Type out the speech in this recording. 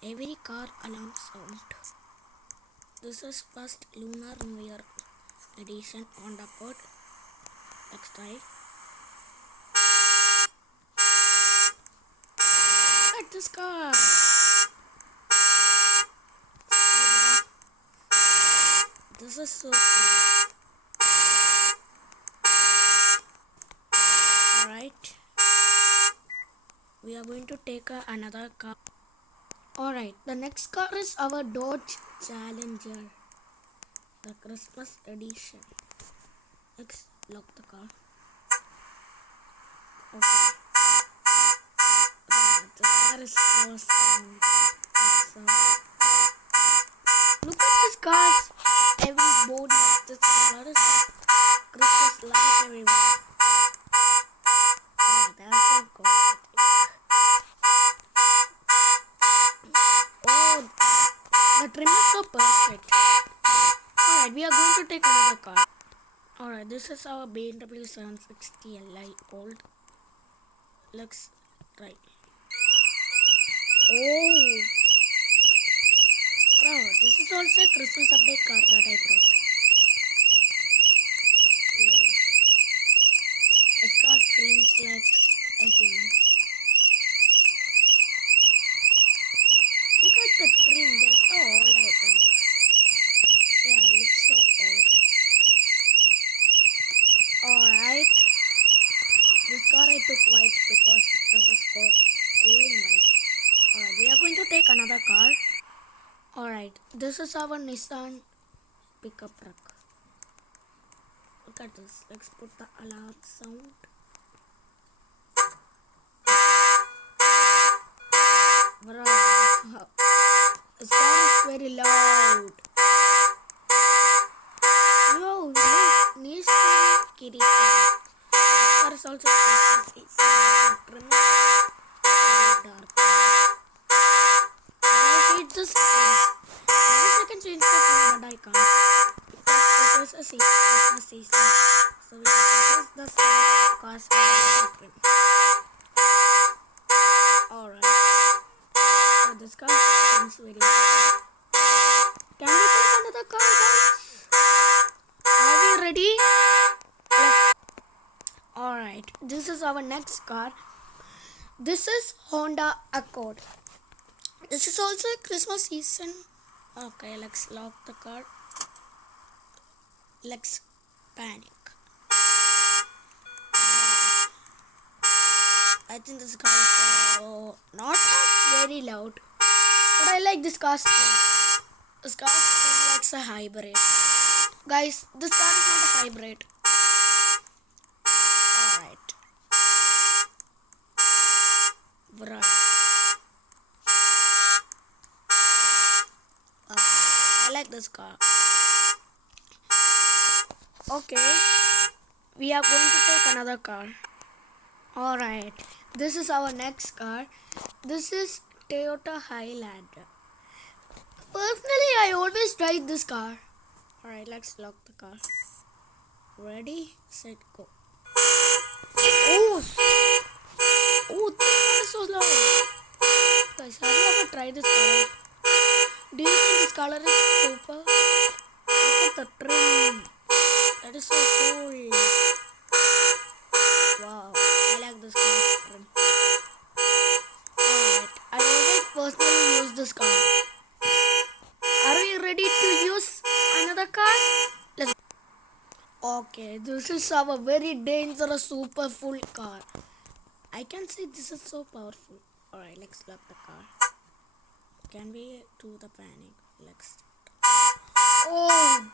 Every car alarm sound. This is first Lunar New Year edition on the board. Let's try. Look at this car. This is so cool. Alright. We are going to take another car. Alright, the next car is our Dodge Challenger. The Christmas edition. Let's lock the car. Okay. The car is awesome. Look at this cars. Every body of this car is Christmas light everywhere. Oh, that's so cool. Oh, the trim is so perfect. Alright, we are going to take another car. Alright, this is our BMW 760 Li old. Let's try. Oh, bro, this is also a Christmas update car that I brought. Yeah, this car screams like a human. Look at the trim, they're so old, I think. Yeah, it looks so old. Alright, this car I took white because this is cool in white. Alright, we are going to take another car. Alright, this is our Nissan pickup truck. Look at this. Let's put the alarm sound. Bro, this car is very loud. Yo, Nissan Kitty. This car is also Christmas. Trim is very dark. I hate this trim. I wish I can change the trim, but I can't. Because it is a Christmas season. So we can use the same cars for the trim. Alright. So this car seems very good. Can we take another car, guys? Are we ready? Alright. This is our next car. This is Honda Accord. This is also a Christmas season. Okay, let's lock the car. Let's panic. I think this car is not very loud, but I like this car still. This car still likes a hybrid. Guys, this car is not a hybrid. Alright. Right. I like this car. Okay. We are going to take another car. Alright. This is our next car. This is Toyota Highlander. Personally, I always drive this car. Alright, let's lock the car. Ready, set, go. Oh, this car is so loud. Guys, have you ever tried this color? Do you think this color is super? Look at the trim. That is so cool. Wow, I like this car trim. Alright, I always personally use this car. Are we ready to use another car? Let's. Okay, this is our very dangerous super full car. I can see this is so powerful. Alright, let's lock the car. Can we do the panic? Let's. Oh,